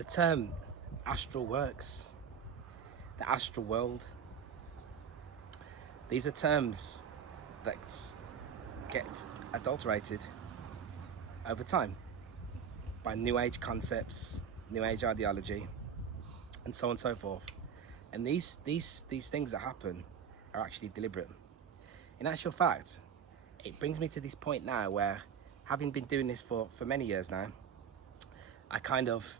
The term astral works, the astral world, these are terms that get adulterated over time by New Age concepts, New Age ideology, and so on and so forth. And these things that happen are actually deliberate. In actual fact, it brings me to this point now where, having been doing this for many years now, I kind of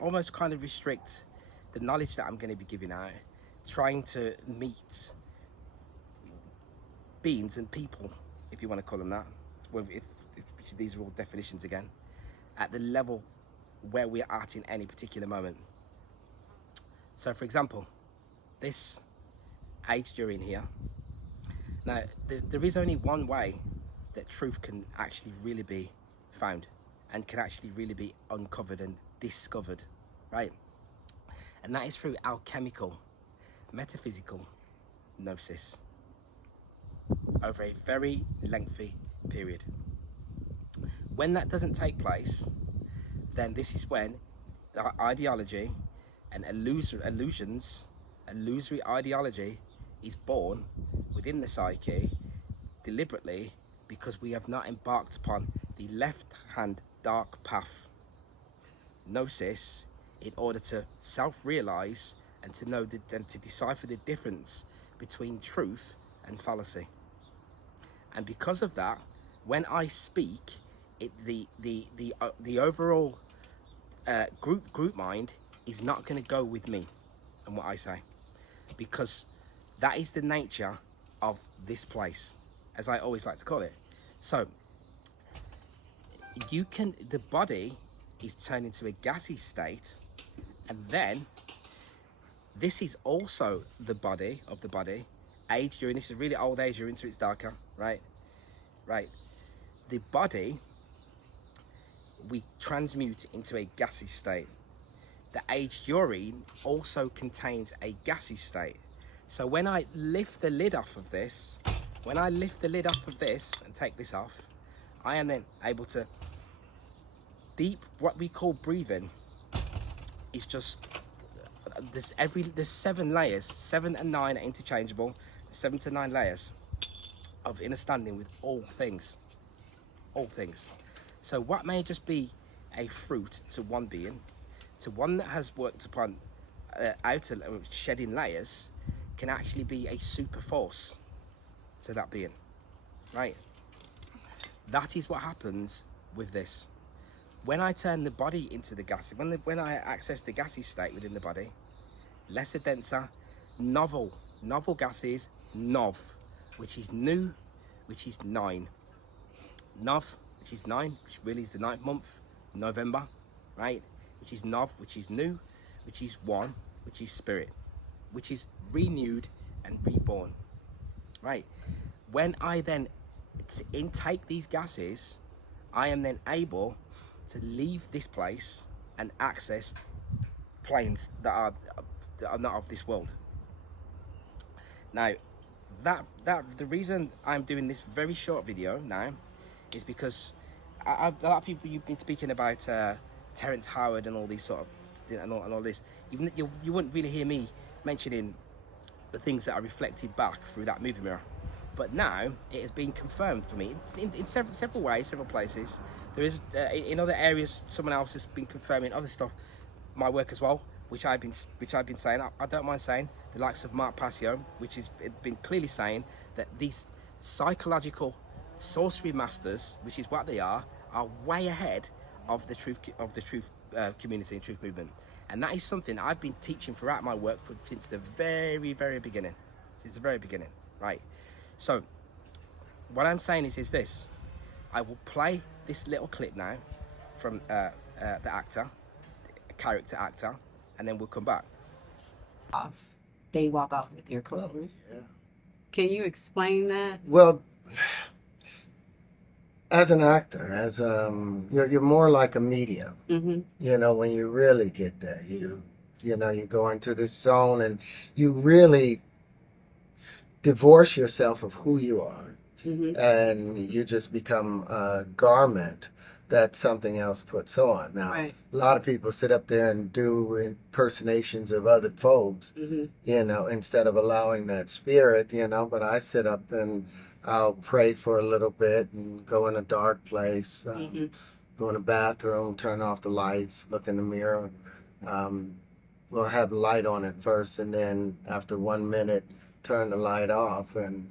almost kind of restrict the knowledge that I'm going to be giving out, trying to meet beings and people, if you want to call them that, if these are all definitions again, at the level where we're at in any particular moment. So for example, this age during here, now there is only one way that truth can actually really be found and can actually really be uncovered and discovered, right? And that is through alchemical, metaphysical gnosis over a very lengthy period. When that doesn't take place, then this is when ideology and illusory ideology is born within the psyche deliberately, because we have not embarked upon the left-hand dark path, gnosis, in order to self-realize and to know and to decipher the difference between truth and fallacy. And because of that, when I speak, the overall group mind is not going to go with me and what I say, because that is the nature of this place, as I always like to call it. So the body is turned into a gassy state, and then this is also the body of the body. Age during this is really old age, you're into it's darker, right? The body we transmute into a gassy state. The aged urine also contains a gassy state. So when I lift the lid off of this, and take this off, I am then able to what we call breathing is just there's 7 layers, 7 and 9 are interchangeable, 7 to 9 layers of understanding with all things. So what may just be a fruit to one being, to one that has worked upon outer shedding layers, can actually be a super force to that being, right? That is what happens with this. When I turn the body into the gassy, when I access the gassy state within the body, lesser denser, novel gases, nov, which is new, which is 9. Nov, which is 9, which really is the 9th month, November, right? Which is Nov, which is new, which is 1, which is spirit, which is renewed and reborn, right? When I then intake these gases, I am then able to leave this place and access planes that are not of this world. Now, the reason I'm doing this very short video now is because a lot of people, you've been speaking about Terrence Howard and all these sort of and all this. Even you wouldn't really hear me mentioning the things that are reflected back through that movie mirror. But now it has been confirmed for me in several ways, several places. There is in other areas, someone else has been confirming other stuff, my work as well, which I've been saying. I don't mind saying, the likes of Mark Passio, which has been clearly saying that these psychological sorcery masters, which is what they are way ahead of the truth community and truth movement. And that is something I've been teaching throughout my work since the very beginning, right? So what I'm saying is this: I will play this little clip now from the character actor, and then we'll come back. They walk off with your clothes. Yeah. Can you explain that? Well, as an actor, you're more like a medium. Mm-hmm. You know, when you really get there, you go into this zone and you really divorce yourself of who you are, Mm-hmm. and you just become a garment that something else puts on. Now, Right. a lot of people sit up there and do impersonations of other folks, Mm-hmm. instead of allowing that spirit, but I sit up and I'll pray for a little bit and go in a dark place, Mm-hmm. go in the bathroom, turn off the lights, look in the mirror. Um, we'll have the light on at first, and then after 1 minute, turn the light off, and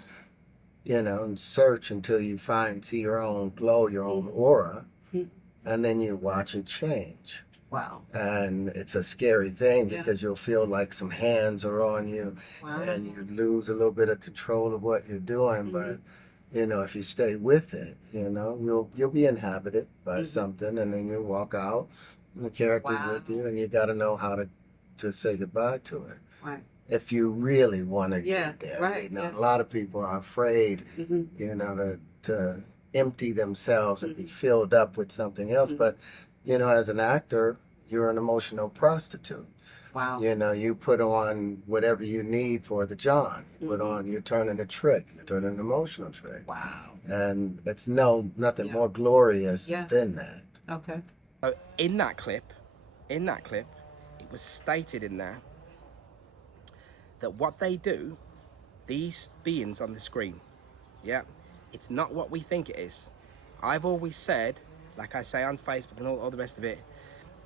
search until you see your own glow, your own aura, Mhm. and then you watch it change. Wow. And it's a scary thing Yeah. because you'll feel like some hands are on you, Wow. and you lose a little bit of control of what you're doing. But if you stay with it, you'll be inhabited by something, and then you walk out, and the character's Wow. with you, and you got to know how to say goodbye to it. Right. If you really want to Yeah. get there, Right. Yeah. a lot of people are afraid, Mm-hmm. to empty themselves and be filled up with something else. But as an actor, you're an emotional prostitute. Wow. You put on whatever you need for the John. You turn in a trick. You turn in an emotional trick. Wow. And it's nothing Yeah. more glorious Yeah. than that. Okay. So in that clip, it was stated in there that what they do, these beings on the screen, yeah, it's not what we think it is. I've always said, like I say on Facebook and all the rest of it,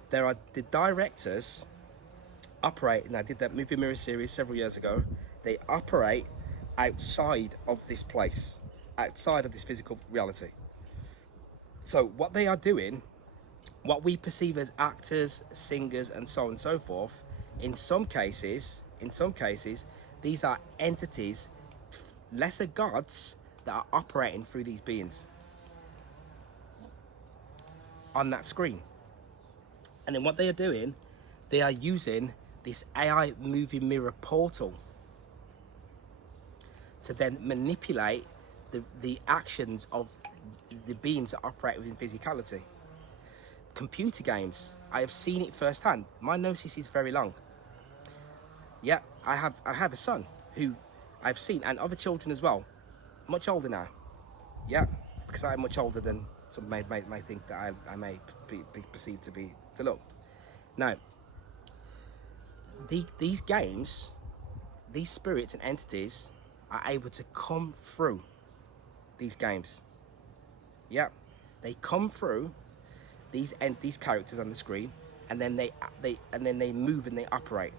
there are the directors operate, and I did that movie mirror series several years ago, they operate outside of this place, outside of this physical reality. So what they are doing, what we perceive as actors, singers, and so on and so forth, in some cases, these are entities, lesser gods, that are operating through these beings on that screen. And then what they are doing, they are using this AI movie mirror portal to then manipulate the actions of the beings that operate within physicality. Computer games, I have seen it firsthand. My gnosis is very long. Yeah, I have a son who I've seen, and other children as well, much older now. Yeah, because I'm much older than some may think that I may be perceived to look. Now, these games, these spirits and entities are able to come through these games. Yeah, they come through these characters on the screen, and then they move and they operate.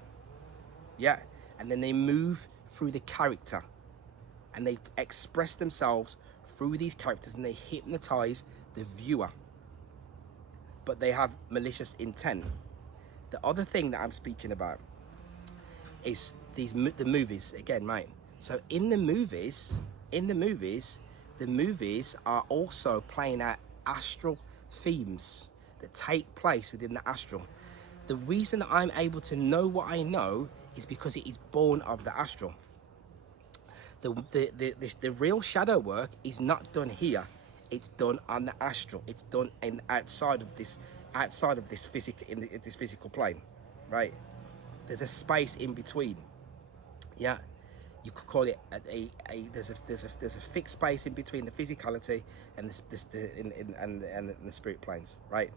Yeah, and then they move through the character, and they express themselves through these characters, and they hypnotize the viewer. But they have malicious intent. The other thing that I'm speaking about is the movies again, mate. So in the movies, the movies are also playing out astral themes that take place within the astral. The reason that I'm able to know what I know is because it is born of the astral. The real shadow work is not done here. It's done on the astral. It's done outside of this physical plane, right? There's a space in between. Yeah, you could call it there's a fixed space in between the physicality and the spirit planes, right?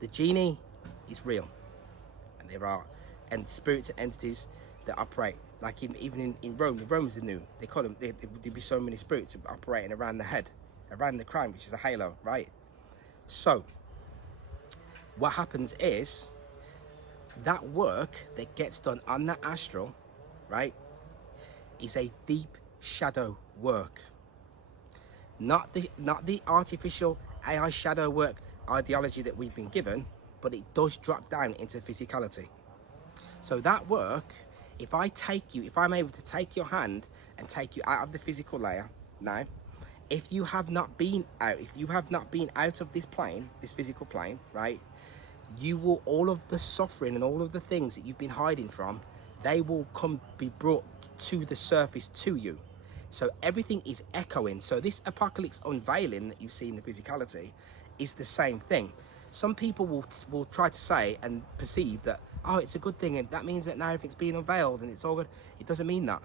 The genie is real, and there are spirits and entities that operate like even in Rome. The Romans knew they call them. There'd be so many spirits operating around the head, around the crown, which is a halo, right? So what happens is that work that gets done on the astral, right, is a deep shadow work. Not the artificial AI shadow work ideology that we've been given, but it does drop down into physicality. So that work, if I'm able to take your hand and take you out of the physical layer now, if you have not been out of this plane, this physical plane, right, you will, all of the suffering and all of the things that you've been hiding from, they will be brought to the surface to you. So everything is echoing. So this apocalypse unveiling that you see in the physicality is the same thing. Some people will try to say and perceive that, oh, it's a good thing, and that means that now everything's being unveiled and it's all good. It doesn't mean that.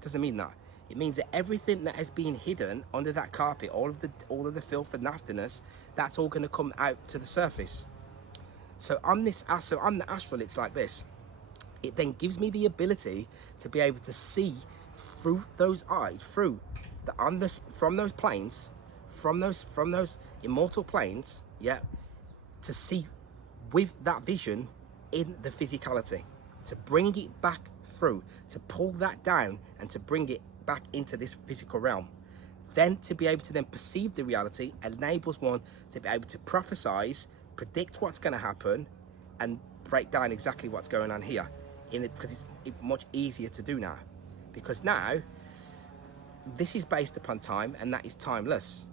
It doesn't mean that. It means that everything that has been hidden under that carpet, all of the filth and nastiness, that's all going to come out to the surface. So on the astral, it's like this. It then gives me the ability to be able to see through those eyes, from those planes, from those immortal planes, yeah, to see with that vision in the physicality, to bring it back through, to pull that down and to bring it back into this physical realm. Then to be able to then perceive the reality enables one to be able to prophesize, predict what's going to happen, and break down exactly what's going on here. Because it's much easier to do now. Because now, this is based upon time, and that is timeless.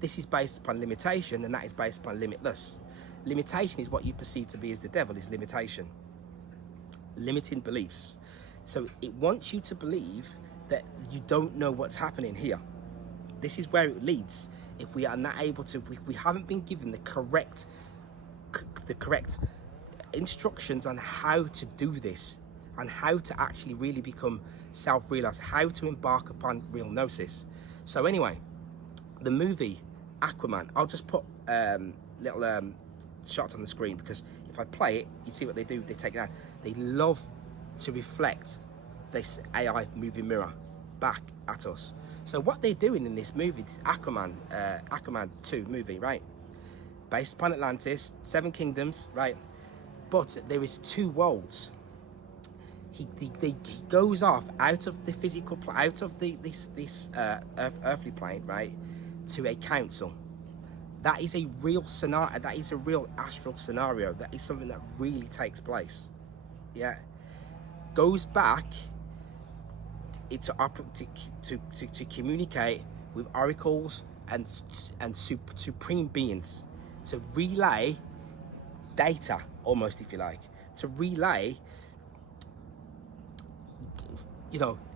This is based upon limitation, and that is based upon limitless. Limitation is what you perceive to be as the devil, is limitation. Limiting beliefs. So it wants you to believe that you don't know what's happening here. This is where it leads. If we are not able to, if we haven't been given the correct instructions on how to do this, on how to actually really become self-realized, how to embark upon real gnosis. So anyway, the movie Aquaman, I'll just put little shots on the screen, because if I play it, you see what they do. They take it down. They love to reflect this AI movie mirror back at us. So what they're doing in this movie, this Aquaman 2 movie, right? Based upon Atlantis, 7 kingdoms, right? But there is 2 worlds. He goes off out of the physical, out of this earthly plane, right, to a council. That is a real scenario. That is a real astral scenario. That is something that really takes place. Yeah, goes back. It's to communicate with oracles and supreme beings, to relay data, almost, if you like, to relay,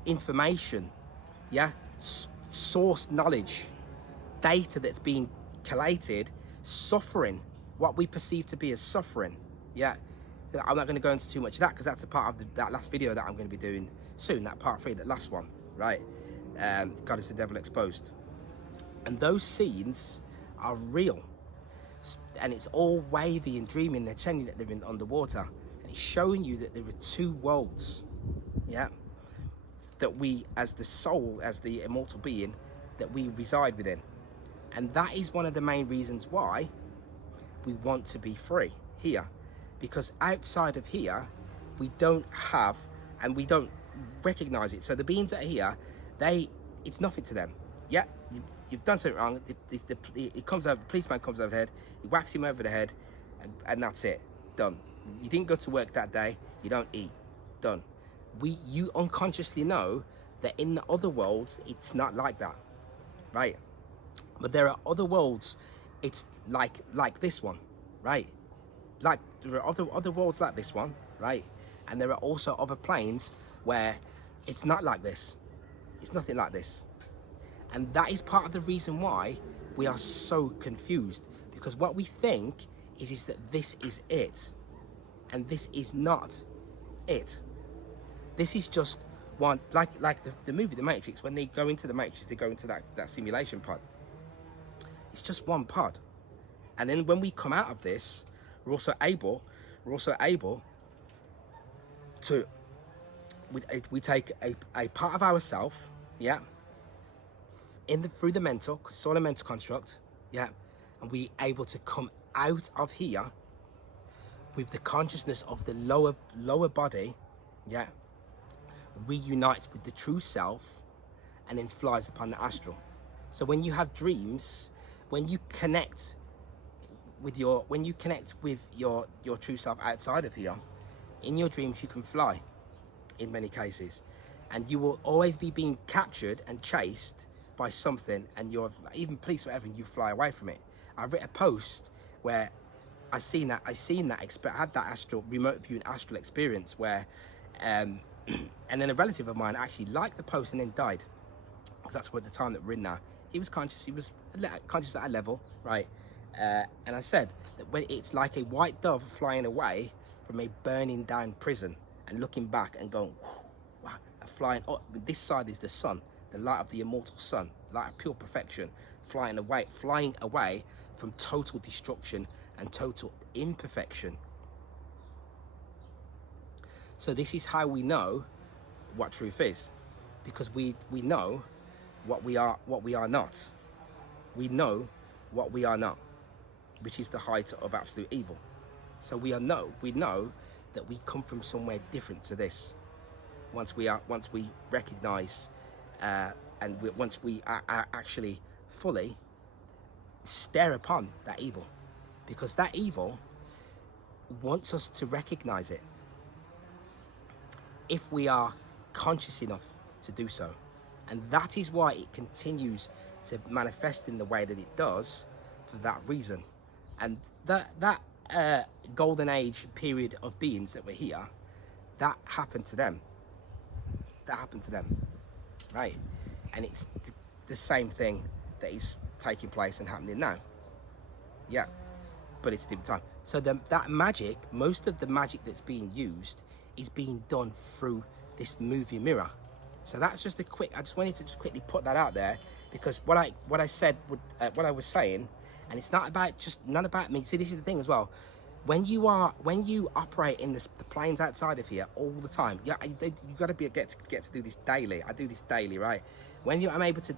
information, yeah, source knowledge, data that's being collated, suffering, what we perceive to be as suffering, yeah. I'm not going to go into too much of that, because that's a part of that last video that I'm going to be doing soon, that part 3, that last one, right? God is the devil exposed. And those scenes are real. And it's all wavy and dreaming. They're telling you that they're in underwater. And it's showing you that there are 2 worlds, yeah? That we, as the soul, as the immortal being, that we reside within. And that is one of the main reasons why we want to be free here. Because outside of here, we don't have, and we don't recognize it. So the beings that are here, it's nothing to them. Yeah, you've done something wrong. It comes over, the policeman comes over the head, he whacks him over the head, and that's it. Done. You didn't go to work that day, you don't eat. Done. You unconsciously know that in the other worlds, it's not like that, right? But there are other worlds, it's like this one, right? Like there are other worlds like this one, right? And there are also other planes where it's not like this. It's nothing like this. And that is part of the reason why we are so confused, because what we think is that this is it, and this is not it. This is just one, like the movie The Matrix. When they go into the Matrix, they go into that simulation pod. It's just one pod. And then when we come out of this, we're also able to, we take a part of ourselves, yeah, through the mental, because it's all a mental construct, yeah, and we able to come out of here with the consciousness of the lower body, yeah, reunites with the true self, and then flies upon the astral. So when you have dreams, when you connect with your true self outside of here, in your dreams you can fly in many cases, and you will always be being captured and chased by something, and you're even police or whatever, and you fly away from it. I read a post where I had that astral remote viewing astral experience where and then a relative of mine actually liked the post and then died, because that's what the time that we're in now. He was conscious at a level, right? And I said that when it's like a white dove flying away from a burning down prison and looking back and going, wow, and flying up. This side is the sun, the light of the immortal sun, light of pure perfection, flying away from total destruction and total imperfection. So this is how we know what truth is, because we know what we are not. We know what we are not, which is the height of absolute evil. So we know that we come from somewhere different to this. Once we recognize once we actually fully stare upon that evil, because that evil wants us to recognize it if we are conscious enough to do so. And that is why it continues to manifest in the way that it does, for that reason. And that golden age period of beings that were here, that happened to them. That happened to them, right? And it's the same thing that is taking place and happening now. Yeah, but it's a different time. So that magic, most of the magic that's being used is being done through this movie mirror. So that's just a quick, I just wanted to just quickly put that out there, because what I said, what I was saying, and it's not about me. See, this is the thing as well. When you operate in the planes outside of here all the time, yeah, you got to get to do this daily. I do this daily, right? When you're able to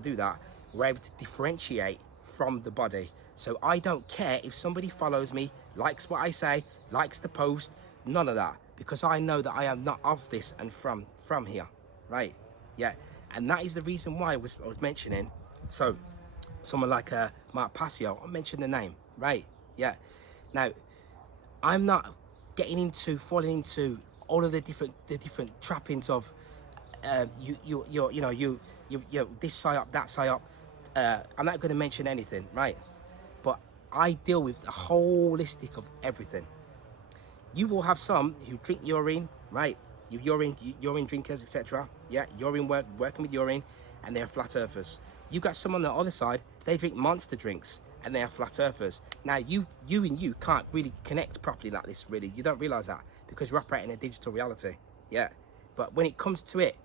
do that, we're able to differentiate from the body. So I don't care if somebody follows me, likes what I say, likes the post, none of that, because I know that I am not of this and from here, right? Yeah, and that is the reason why I was mentioning. So someone like Mark Passio, I'll mention the name, right? Yeah. Now, I'm not falling into all of the different trappings of you this psyop, that psyop. I'm not going to mention anything, right? But I deal with the holistic of everything. You will have some who drink urine, right? Urine drinkers, etc. Yeah, urine working with urine, and they're flat earthers. You got some on the other side, they drink monster drinks, and they are flat earthers. Now, you can't really connect properly like this, really. You don't realize that, because you're operating in a digital reality. Yeah, but when it comes to it,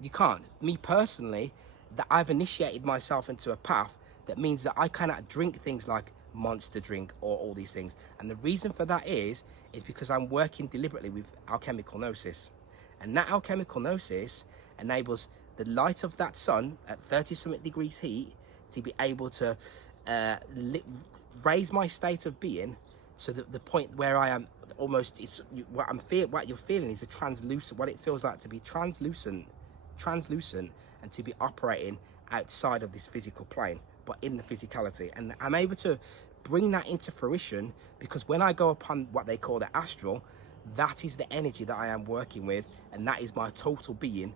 you can't. Me personally, that I've initiated myself into a path that means that I cannot drink things like monster drink or all these things. And the reason for that is because I'm working deliberately with alchemical gnosis. And that alchemical gnosis enables the light of that sun at 30-something degrees heat to be able to raise my state of being, so that the point where I am almost, what you're feeling is a translucent, what it feels like to be translucent, and to be operating outside of this physical plane, but in the physicality. And I'm able to bring that into fruition, because when I go upon what they call the astral, that is the energy that I am working with, and that is my total being.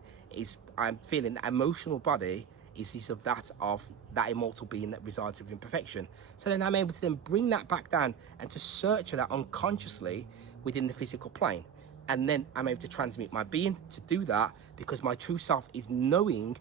I'm feeling the emotional body is of that immortal being that resides within perfection. So then I'm able to then bring that back down and to search for that unconsciously within the physical plane. And then I'm able to transmute my being to do that, because my true self is knowing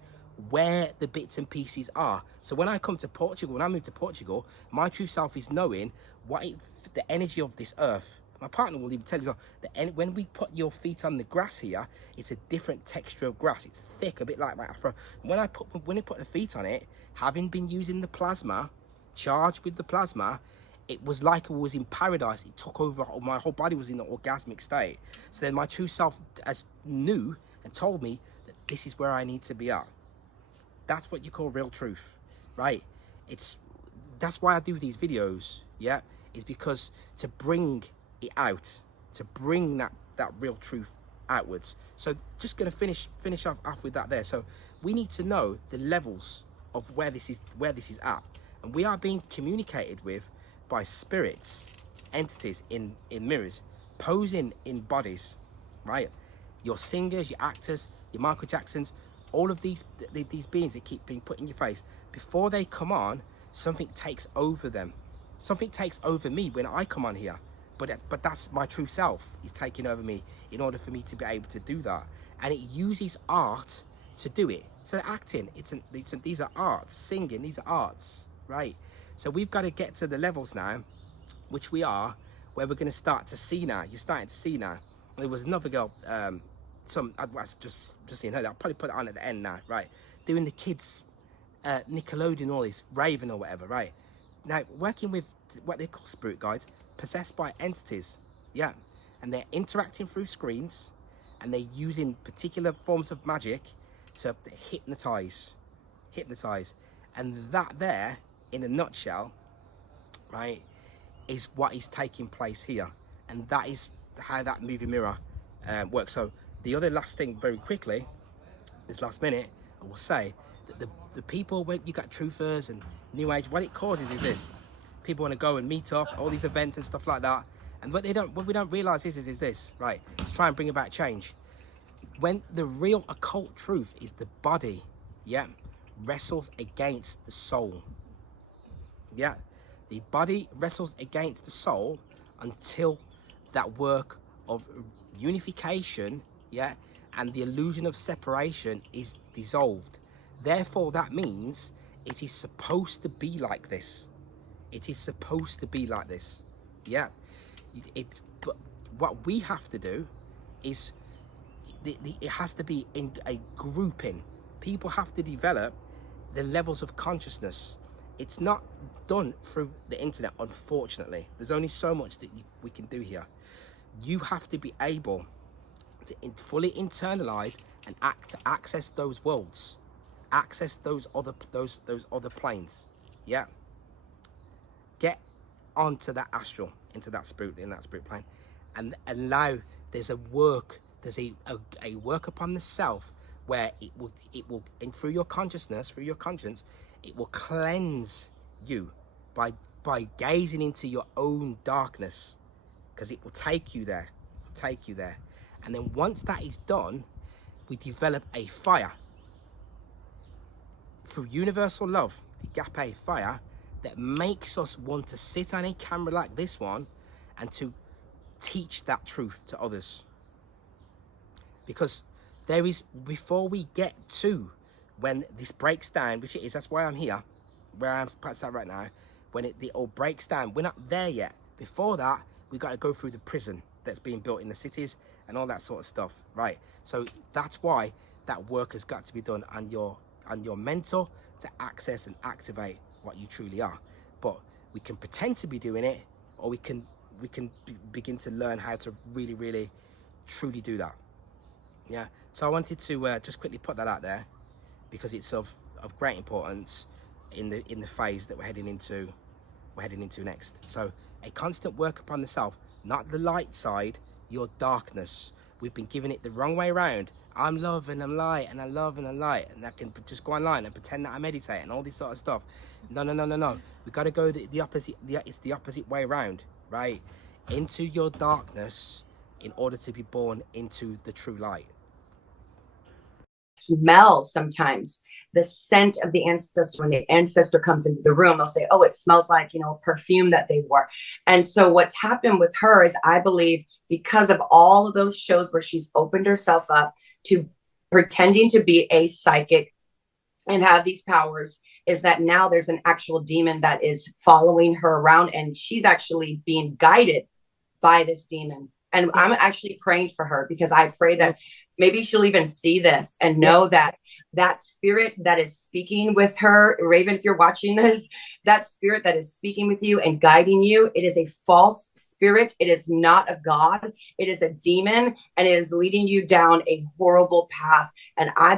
where the bits and pieces are. So when I come to Portugal, when I move to Portugal, my true self is knowing the energy of this earth. My partner will even tell you that when we put your feet on the grass here, it's a different texture of grass. It's thick, a bit like my afro. When I put the feet on it, having been using the plasma, charged with the plasma, it was like I was in paradise. It took over. My whole body was in an orgasmic state. So then my true self knew and told me that this is where I need to be at. That's what you call real truth, right? That's why I do these videos, yeah? Is because to bring it out, to bring that real truth outwards. So just gonna finish off with that there. So we need to know the levels of where this is at. And we are being communicated with by spirits, entities in mirrors, posing in bodies, right? Your singers, your actors, your Michael Jacksons, all of these beings that keep being put in your face, before they come on, something takes over them. Something takes over me when I come on here. But that's my true self is taking over me in order for me to be able to do that. And it uses art to do it. So acting, these are arts. Singing, these are arts, right? So we've got to get to the levels now, which we are, where we're going to start to see now. You're starting to see now. There was another girl, I was just seeing her. I'll probably put it on at the end now, right? doing the kids Nickelodeon, all this Raven or whatever, right? Now working with what they call spirit guides, possessed by entities, yeah, and they're interacting through screens, and they're using particular forms of magic to hypnotize, and that there, in a nutshell, right, is what is taking place here, and that is how that movie mirror works. So the other last thing, very quickly, this last minute, I will say that the people, when you got truthers and New Age, what it causes is this: people want to go and meet up, all these events and stuff like that, and what we don't realize is this, right? To try and bring about change. When the real occult truth is the body, yeah, wrestles against the soul. Yeah, the body wrestles against the soul until that work of unification, yeah, and the illusion of separation is dissolved. Therefore, that means it is supposed to be like this. It is supposed to be like this. Yeah. But what we have to do is, it has to be in a grouping. People have to develop the levels of consciousness. It's not done through the internet, unfortunately. There's only so much that we can do here. You have to be able to fully internalize and to access those worlds, access those other planes. Yeah. Get onto that astral, into that spirit, in that spirit plane, and allow. There's a work upon the self where it will, and through your consciousness, through your conscience, it will cleanse you by gazing into your own darkness, because it will take you there, and then once that is done, we develop a fire through universal love, agape fire, that makes us want to sit on a camera like this one and to teach that truth to others. Because there is, before we get to when this breaks down, which it is, that's why I'm here, where I'm at right now, when it all breaks down, we're not there yet. Before that, we got to go through the prison that's being built in the cities and all that sort of stuff, right? So that's why that work has got to be done on your mental, to access and activate what you truly are. But we can pretend to be doing it, or we can begin to learn how to really, really, truly do that. Yeah. So I wanted to just quickly put that out there, because it's of great importance in the phase that we're heading into next. So a constant work upon the self, not the light side, your darkness. We've been giving it the wrong way around. I'm love and I'm light, and I love and I light, and I can just go online and pretend that I meditate and all this sort of stuff. No. We got to go the opposite. It's the opposite way around, right? Into your darkness in order to be born into the true light. Smell sometimes the scent of the ancestor. When the ancestor comes into the room, they'll say, oh, it smells like, perfume that they wore. And so what's happened with her is, I believe, because of all of those shows where she's opened herself up to pretending to be a psychic and have these powers, is that now there's an actual demon that is following her around, and she's actually being guided by this demon. And I'm actually praying for her, because I pray that maybe she'll even see this and know that that spirit that is speaking with her, Raven, if you're watching this, that spirit that is speaking with you and guiding you, it is a false spirit. It is not of God. It is a demon, and it is leading you down a horrible path. And I